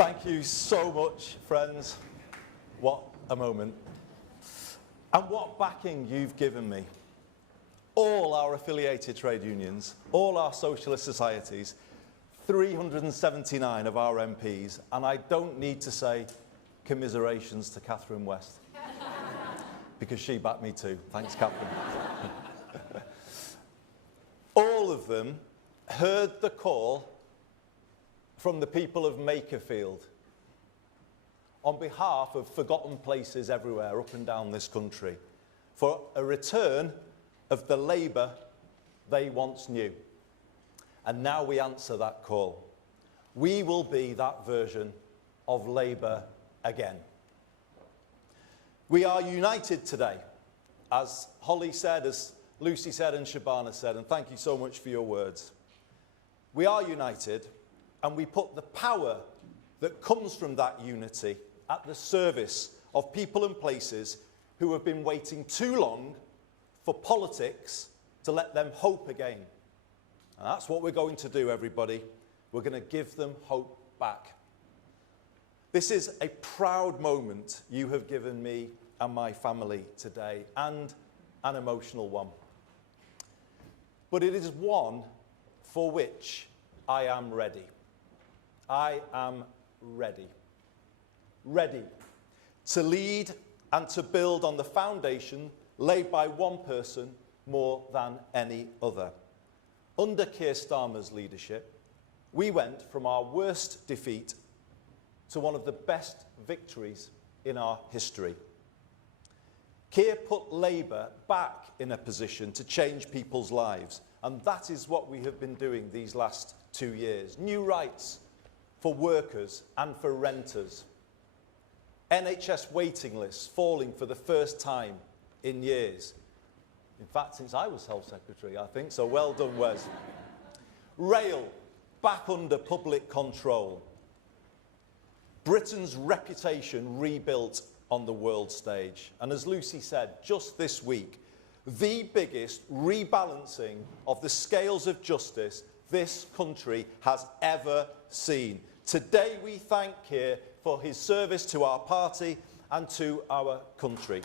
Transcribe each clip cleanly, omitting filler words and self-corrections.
Thank you so much, friends. What a moment. And what backing you've given me. All our affiliated trade unions, all our socialist societies, 379 of our MPs, and I don't need to say commiserations to Catherine West, because she backed me too. Thanks, Catherine. All of them heard the call from the people of Makerfield on behalf of forgotten places everywhere up and down this country for a return of the Labour they once knew. And now we answer that call. We will be that version of Labour again. We are united today, as Holly said, as Lucy said and Shabana said, and thank you so much for your words. We are united, and we put the power that comes from that unity at the service of people and places who have been waiting too long for politics to let them hope again. And that's what we're going to do, everybody. We're going to give them hope back. This is a proud moment you have given me and my family today, and an emotional one. But it is one for which I am ready. I am ready. Ready to lead and to build on the foundation laid by one person more than any other. Under Keir Starmer's leadership, we went from our worst defeat to one of the best victories in our history. Keir put Labour back in a position to change people's lives, and that is what we have been doing these last 2 years. New rights for workers and for renters. NHS waiting lists falling for the first time in years. In fact, since I was Health Secretary, I think, so well done, Wes. Rail back under public control. Britain's reputation rebuilt on the world stage. And as Lucy said, just this week, the biggest rebalancing of the scales of justice this country has ever seen. Today we thank Keir for his service to our party and to our country.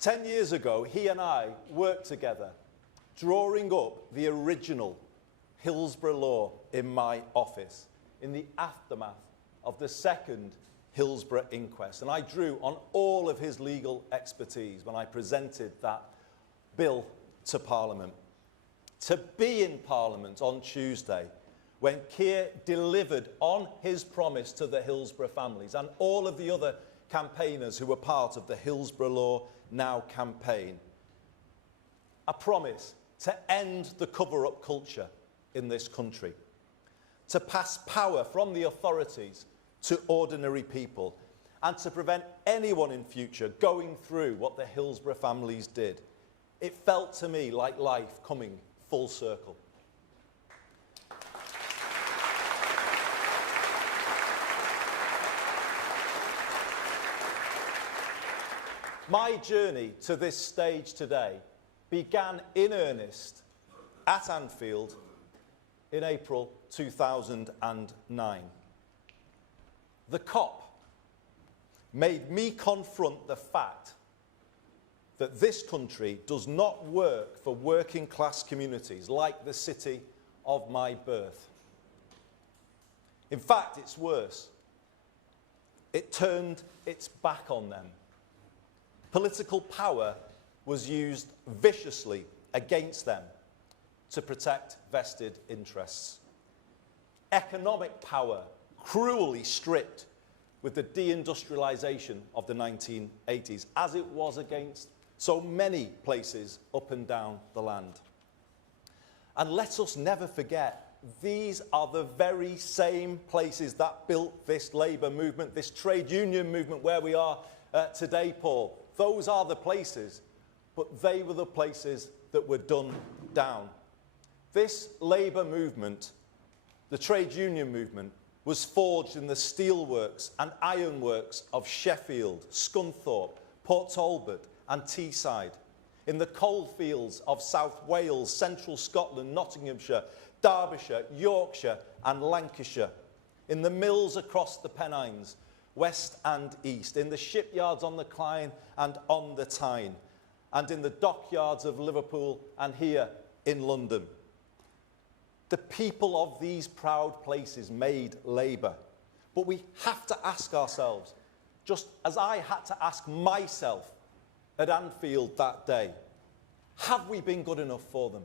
Ten years ago, he and I worked together, drawing up the original Hillsborough law in my office in the aftermath of the second Hillsborough inquest. And I drew on all of his legal expertise when I presented that bill to Parliament. To be in Parliament on Tuesday, when Keir delivered on his promise to the Hillsborough families and all of the other campaigners who were part of the Hillsborough Law Now campaign, a promise to end the cover-up culture in this country, to pass power from the authorities to ordinary people, and to prevent anyone in future going through what the Hillsborough families did. It felt to me like life coming full circle. My journey to this stage today began in earnest at Anfield in April 2009. The COP made me confront the fact that this country does not work for working class communities like the city of my birth. In fact, it's worse. It turned its back on them. Political power was used viciously against them to protect vested interests. Economic power cruelly stripped with the deindustrialisation of the 1980s, as it was against so many places up and down the land. And let us never forget, these are the very same places that built this Labour movement, this trade union movement where we are today, Paul. Those are the places, but they were the places that were done down. This labour movement, the trade union movement, was forged in the steelworks and ironworks of Sheffield, Scunthorpe, Port Talbot and Teesside, in the coalfields of South Wales, Central Scotland, Nottinghamshire, Derbyshire, Yorkshire and Lancashire, in the mills across the Pennines, west and east, in the shipyards on the Clyde and on the Tyne, and in the dockyards of Liverpool and here in London. The people of these proud places made labour. But we have to ask ourselves, just as I had to ask myself at Anfield that day, have we been good enough for them?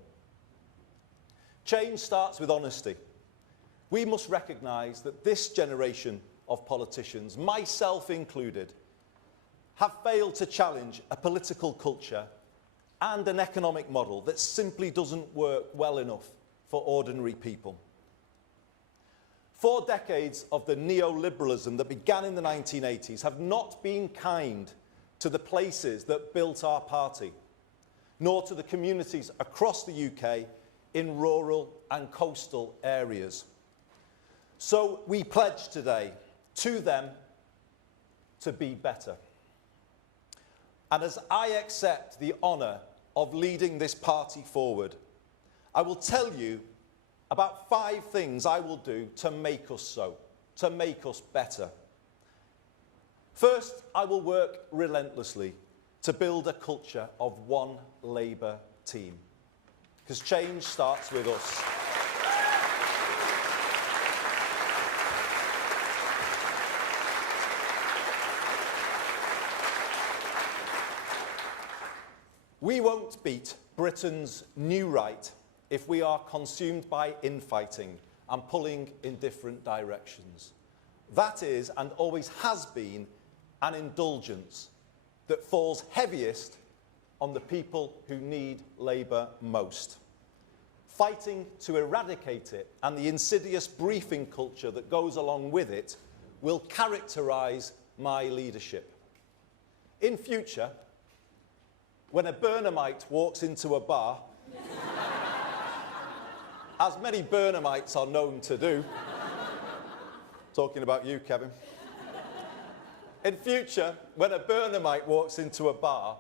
Change starts with honesty. We must recognise that this generation of politicians, myself included, have failed to challenge a political culture and an economic model that simply doesn't work well enough for ordinary people. 4 decades of the neoliberalism that began in the 1980s have not been kind to the places that built our party, nor to the communities across the UK in rural and coastal areas. So we pledge today to them to be better. And as I accept the honour of leading this party forward, I will tell you about 5 things I will do to make us so, to make us better. First, I will work relentlessly to build a culture of one Labour team, because change starts with us. We won't beat Britain's new right if we are consumed by infighting and pulling in different directions. That is, and always has been, an indulgence that falls heaviest on the people who need Labour most. Fighting to eradicate it and the insidious briefing culture that goes along with it will characterise my leadership. In future, when a Burnhamite walks into a bar, as many Burnhamites are known to do, talking about you, Kevin. In future, when a Burnhamite walks into a bar,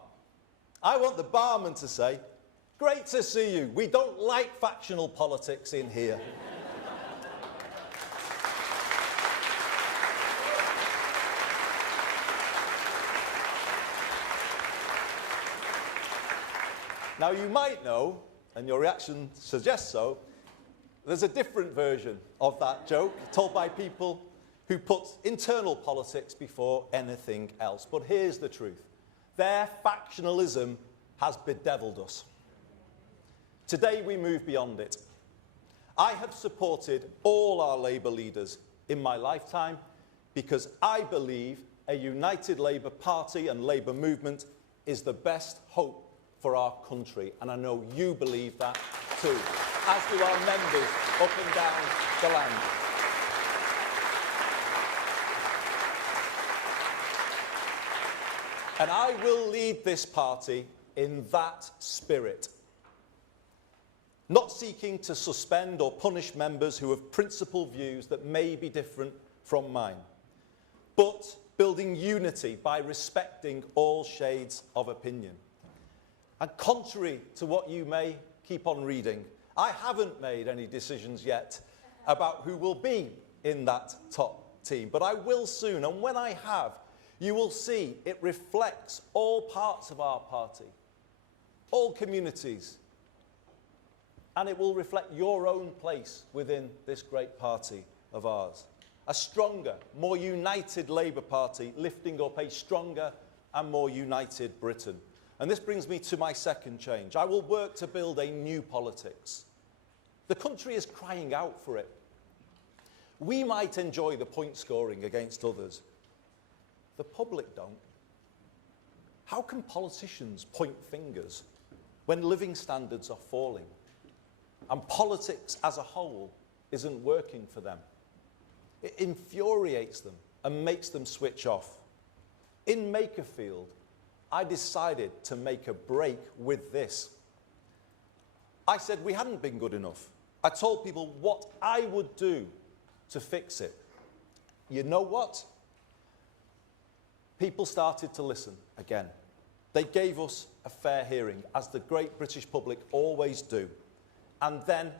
I want the barman to say, "Great to see you. We don't like factional politics in here." Now, you might know, and your reaction suggests so, there's a different version of that joke told by people who put internal politics before anything else. But here's the truth. Their factionalism has bedevilled us. Today we move beyond it. I have supported all our Labour leaders in my lifetime because I believe a united Labour Party and Labour movement is the best hope for our country. And I know you believe that too, as do our members up and down the land. And I will lead this party in that spirit, not seeking to suspend or punish members who have principled views that may be different from mine, but building unity by respecting all shades of opinion. And contrary to what you may keep on reading, I haven't made any decisions yet about who will be in that top team, but I will soon, and when I have, you will see it reflects all parts of our party, all communities, and it will reflect your own place within this great party of ours. A stronger, more united Labour Party lifting up a stronger and more united Britain. And this brings me to my second change. I will work to build a new politics. The country is crying out for it. We might enjoy the point scoring against others. The public don't. How can politicians point fingers when living standards are falling and politics as a whole isn't working for them? It infuriates them and makes them switch off. In Makerfield, I decided to make a break with this. I said we hadn't been good enough. I told people what I would do to fix it. You know what? People started to listen again. They gave us a fair hearing, as the great British public always do. And then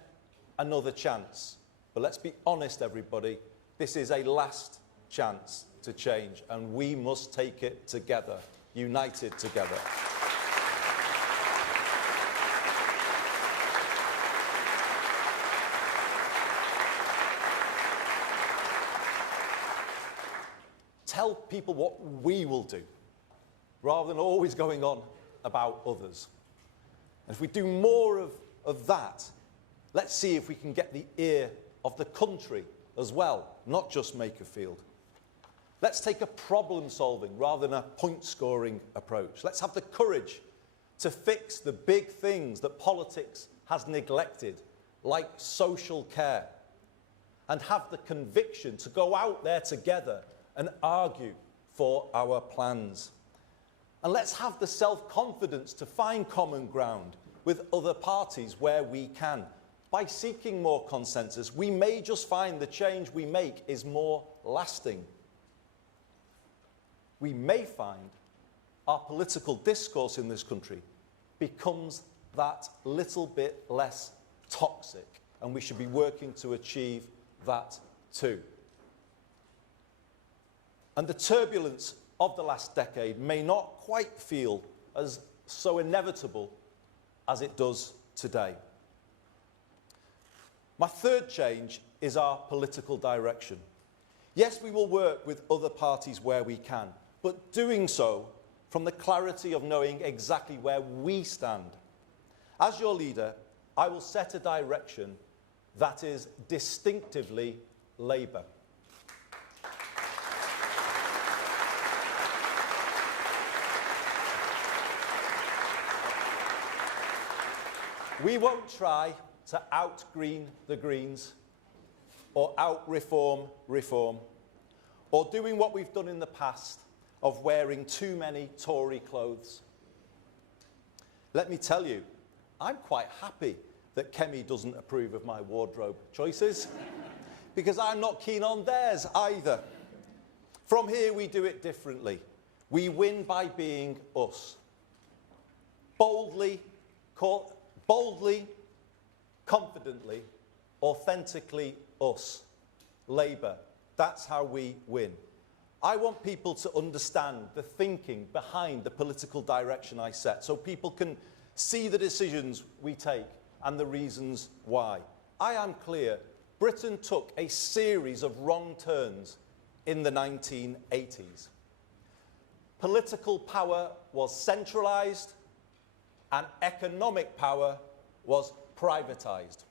another chance. But let's be honest, everybody, this is a last chance to change, and we must take it together, united together. Tell people what we will do, rather than always going on about others. And if we do more of that, let's see if we can get the ear of the country as well, not just Makerfield. Let's take a problem-solving rather than a point-scoring approach. Let's have the courage to fix the big things that politics has neglected, like social care, and have the conviction to go out there together and argue for our plans. And let's have the self-confidence to find common ground with other parties where we can. By seeking more consensus, we may just find the change we make is more lasting. We may find our political discourse in this country becomes that little bit less toxic, and we should be working to achieve that too. And the turbulence of the last decade may not quite feel as so inevitable as it does today. My third change is our political direction. Yes, we will work with other parties where we can, but doing so from the clarity of knowing exactly where we stand. As your leader, I will set a direction that is distinctively Labour. We won't try to out-green the Greens or out-reform reform, or doing what we've done in the past of wearing too many Tory clothes. Let me tell you, I'm quite happy that Kemi doesn't approve of my wardrobe choices, because I'm not keen on theirs either. From here, we do it differently. We win by being us. Boldly, confidently, authentically us. Labour. That's how we win. I want people to understand the thinking behind the political direction I set, so people can see the decisions we take and the reasons why. I am clear, Britain took a series of wrong turns in the 1980s. Political power was centralised and economic power was privatised.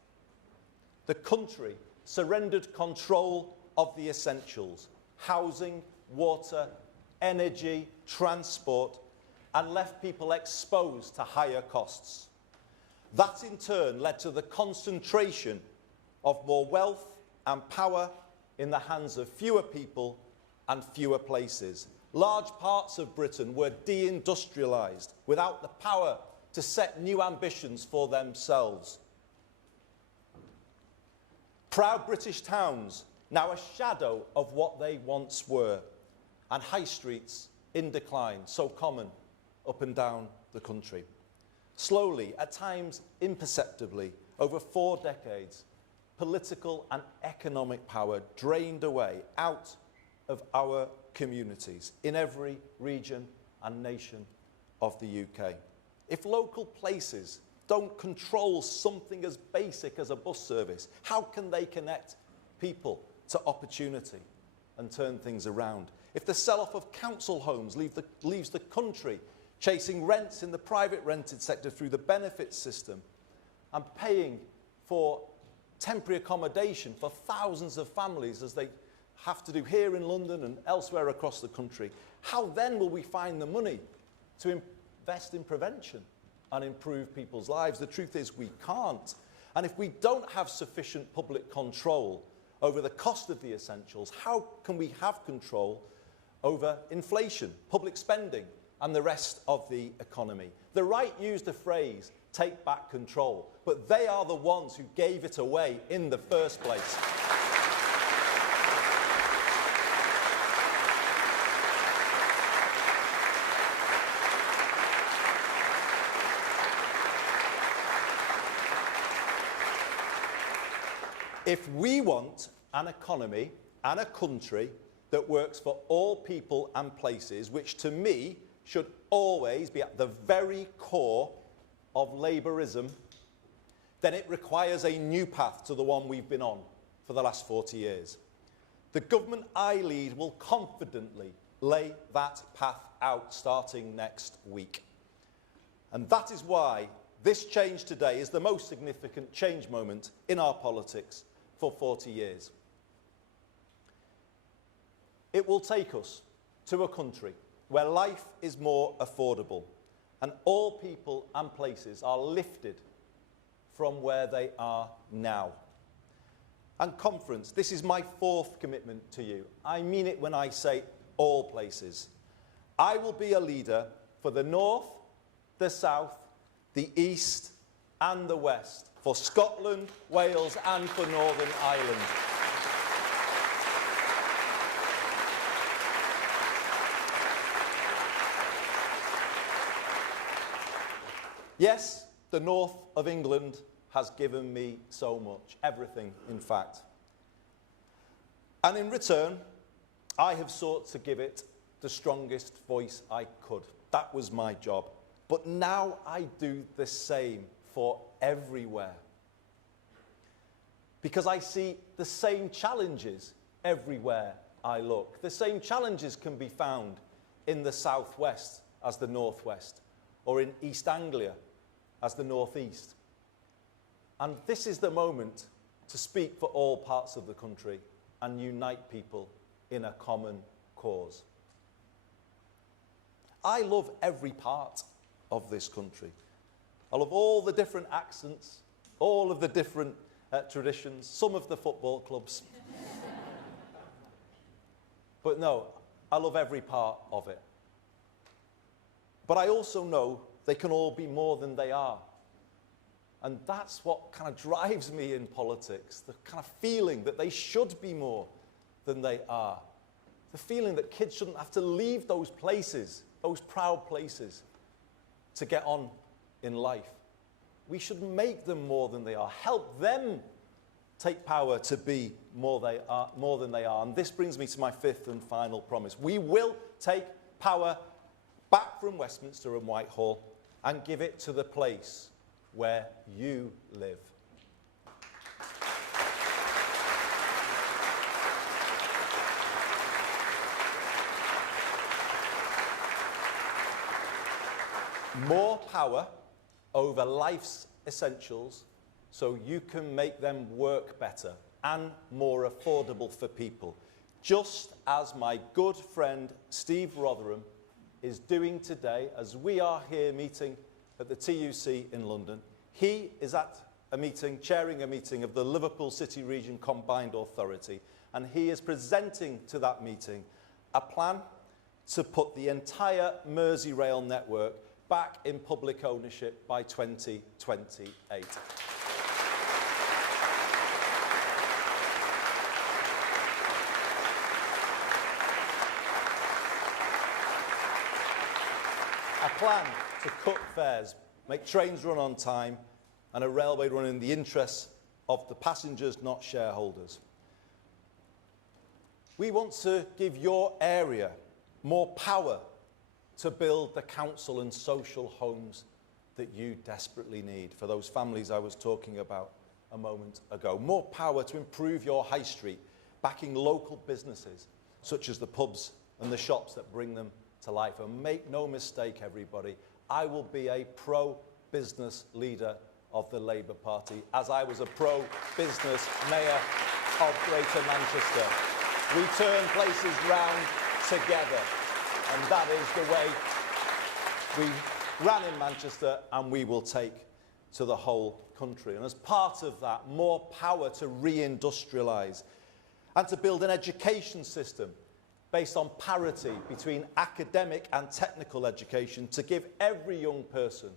The country surrendered control of the essentials: housing, water, energy, transport, and left people exposed to higher costs. That in turn led to the concentration of more wealth and power in the hands of fewer people and fewer places. Large parts of Britain were deindustrialised without the power to set new ambitions for themselves. Proud British towns, now a shadow of what they once were, and high streets in decline, so common up and down the country. Slowly, at times imperceptibly, over 4 decades, political and economic power drained away out of our communities in every region and nation of the UK. If local places don't control something as basic as a bus service, how can they connect people to opportunity and turn things around? If the sell-off of council homes leaves the country chasing rents in the private rented sector through the benefits system and paying for temporary accommodation for thousands of families as they have to do here in London and elsewhere across the country, how then will we find the money to invest in prevention and improve people's lives? The truth is we can't. And if we don't have sufficient public control over the cost of the essentials, how can we have control over inflation, public spending, and the rest of the economy. The right used the phrase, take back control, but they are the ones who gave it away in the first place. If we want an economy and a country that works for all people and places, which to me should always be at the very core of Labourism, then it requires a new path to the one we've been on for the last 40 years. The government I lead will confidently lay that path out starting next week. And that is why this change today is the most significant change moment in our politics for 40 years. It will take us to a country where life is more affordable and all people and places are lifted from where they are now. And conference, this is my fourth commitment to you. I mean it when I say all places. I will be a leader for the North, the South, the East and the West, for Scotland, Wales and for Northern Ireland. Yes, the north of England has given me so much, everything in fact. And in return, I have sought to give it the strongest voice I could. That was my job. But now I do the same for everywhere. Because I see the same challenges everywhere I look. The same challenges can be found in the southwest as the northwest, or in East Anglia as the northeast. And this is the moment to speak for all parts of the country and unite people in a common cause. I love every part of this country. I love all the different accents, all of the different traditions, some of the football clubs. But no, I love every part of it. But I also know they can all be more than they are. And that's what kind of drives me in politics, the kind of feeling that they should be more than they are. The feeling that kids shouldn't have to leave those places, those proud places, to get on in life. We should make them more than they are, help them take power to be more than they are. And this brings me to my fifth and final promise. We will take power back from Westminster and Whitehall and give it to the place where you live. More power over life's essentials so you can make them work better and more affordable for people, just as my good friend Steve Rotherham is doing today as we are here meeting at the TUC in London. He is at a meeting, chairing a meeting of the Liverpool City Region Combined Authority, and he is presenting to that meeting a plan to put the entire Merseyrail network back in public ownership by 2028. A plan to cut fares, make trains run on time, and a railway run in the interests of the passengers, not shareholders. We want to give your area more power to build the council and social homes that you desperately need for those families I was talking about a moment ago. More power to improve your high street, backing local businesses, such as the pubs and the shops that bring them to life. And make no mistake, everybody, I will be a pro-business leader of the Labour Party, as I was a pro-business mayor of Greater Manchester. We turn places round together, and that is the way we ran in Manchester, and we will take to the whole country. And as part of that, more power to reindustrialise and to build an education system based on parity between academic and technical education to give every young person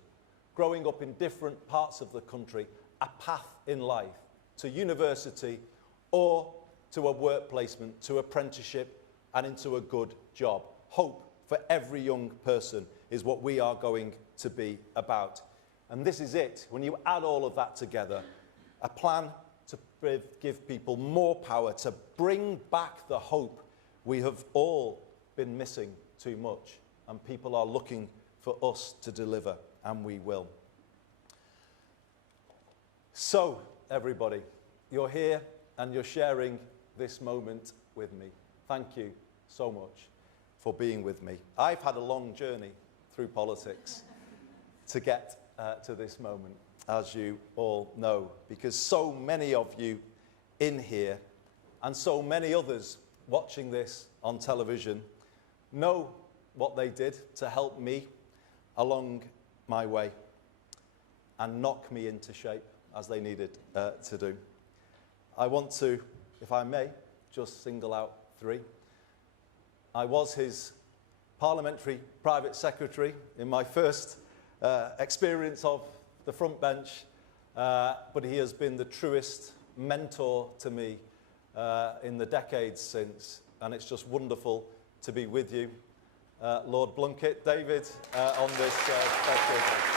growing up in different parts of the country a path in life to university or to a work placement, to apprenticeship and into a good job. Hope for every young person is what we are going to be about. And this is it. When you add all of that together, a plan to give people more power, to bring back the hope we have all been missing too much, and people are looking for us to deliver, and we will. So, everybody, you're here and you're sharing this moment with me. Thank you so much for being with me. I've had a long journey through politics to get to this moment, as you all know, because so many of you in here and so many others watching this on television know what they did to help me along my way and knock me into shape as they needed to do. I want to, if I may, just single out three. I was his parliamentary private secretary in my first experience of the front bench, but he has been the truest mentor to me in the decades since, and it's just wonderful to be with you, Lord Blunkett, David, on this special day.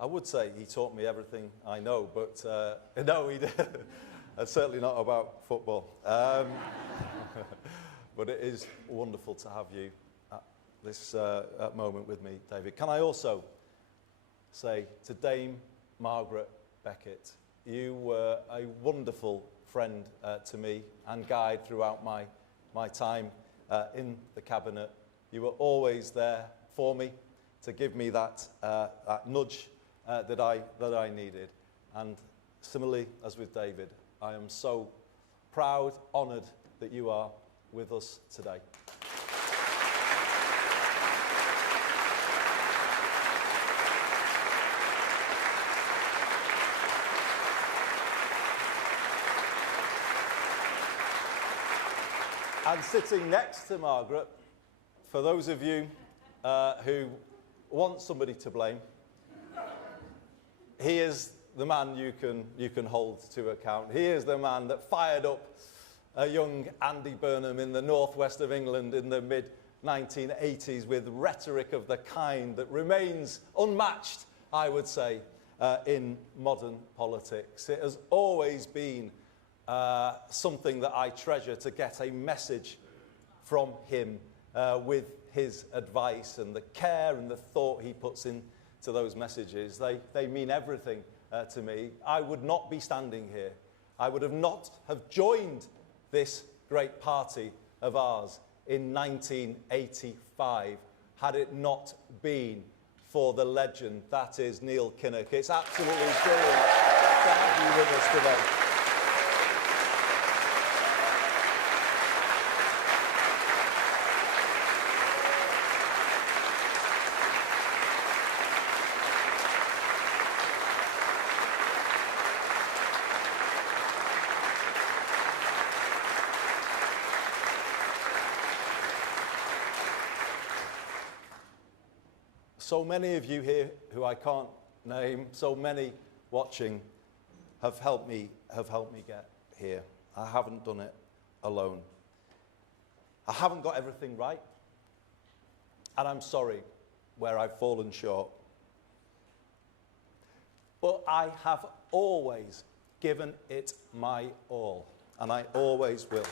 I would say he taught me everything I know, but no, he didn't. Certainly not about football. But it is wonderful to have you at this moment with me, David. Can I also say to Dame Margaret Beckett, you were a wonderful friend to me and guide throughout my time in the cabinet. You were always there for me to give me that nudge that I needed. And similarly as with David, I am so proud, honoured that you are with us today. And sitting next to Margaret, for those of you who want somebody to blame, he is the man you can hold to account. He is the man that fired up a young Andy Burnham in the northwest of England in the mid-1980s with rhetoric of the kind that remains unmatched, I would say, in modern politics. It has always been something that I treasure to get a message from him with his advice and the care and the thought he puts into those messages. They mean everything to me. I would not be standing here. I would not have joined this great party of ours in 1985 had it not been for the legend that is Neil Kinnock. It's absolutely brilliant to have you with us today. So many of you here who I can't name, so many watching, have helped me get here. I haven't done it alone. I haven't got everything right, and I'm sorry where I've fallen short. But I have always given it my all, and I always will.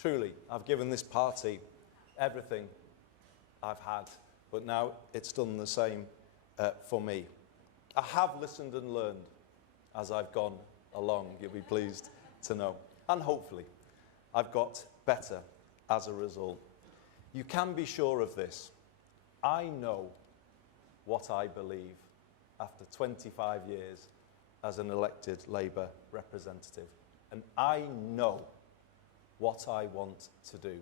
Truly, I've given this party everything I've had, but now it's done the same for me. I have listened and learned as I've gone along, you'll be pleased to know. And hopefully, I've got better as a result. You can be sure of this. I know what I believe after 25 years as an elected Labour representative. And I know what I want to do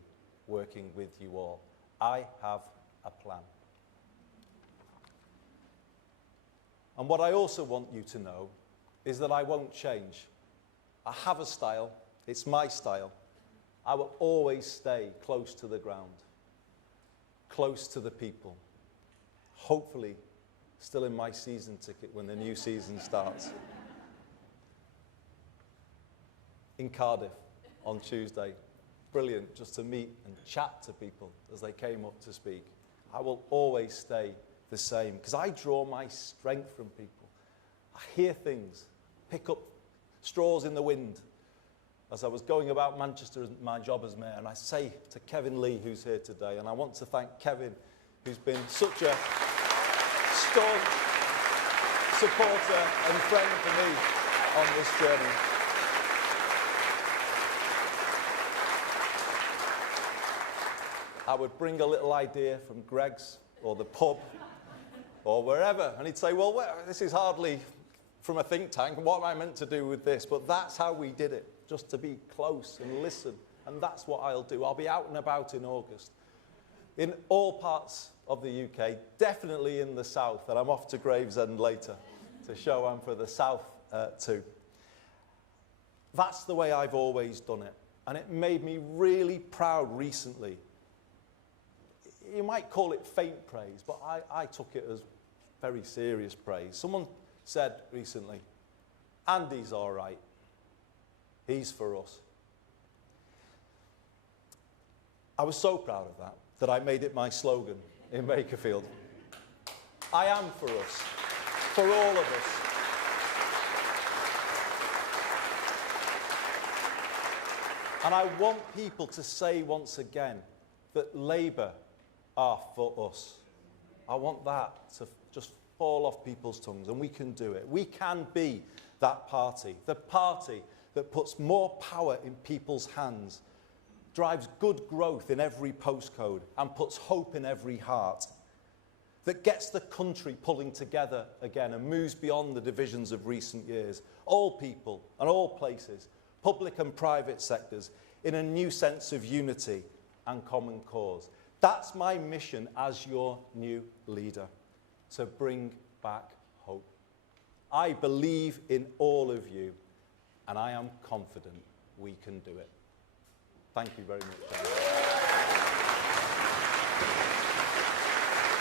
working with you all. I have a plan. And what I also want you to know is that I won't change. I have a style. It's my style. I will always stay close to the ground, close to the people. Hopefully, still in my season ticket when the new season starts. In Cardiff on Tuesday. Brilliant, just to meet and chat to people as they came up to speak. I will always stay the same because I draw my strength from people. I hear things, pick up straws in the wind as I was going about Manchester and my job as mayor, and I say to Kevin Lee, who's here today, and I want to thank Kevin, who's been such a staunch supporter and friend for me on this journey. I would bring a little idea from Greg's or the pub or wherever, and he'd say, well, this is hardly from a think tank, and what am I meant to do with this? But that's how we did it, just to be close and listen, and that's what I'll do. I'll be out and about in August, in all parts of the UK, definitely in the south, and I'm off to Gravesend later to show I'm for the south too. That's the way I've always done it, and it made me really proud recently. You might call it faint praise, but I took it as very serious praise. Someone said recently, Andy's all right. He's for us. I was so proud of that I made it my slogan in Bakerfield. I am for us, for all of us. And I want people to say once again that Labour are for us. I want that to just fall off people's tongues, and we can do it. We can be that party, the party that puts more power in people's hands, drives good growth in every postcode, and puts hope in every heart, that gets the country pulling together again and moves beyond the divisions of recent years. All people and all places, public and private sectors, in a new sense of unity and common cause. That's my mission as your new leader, to bring back hope. I believe in all of you, and I am confident we can do it. Thank you very much.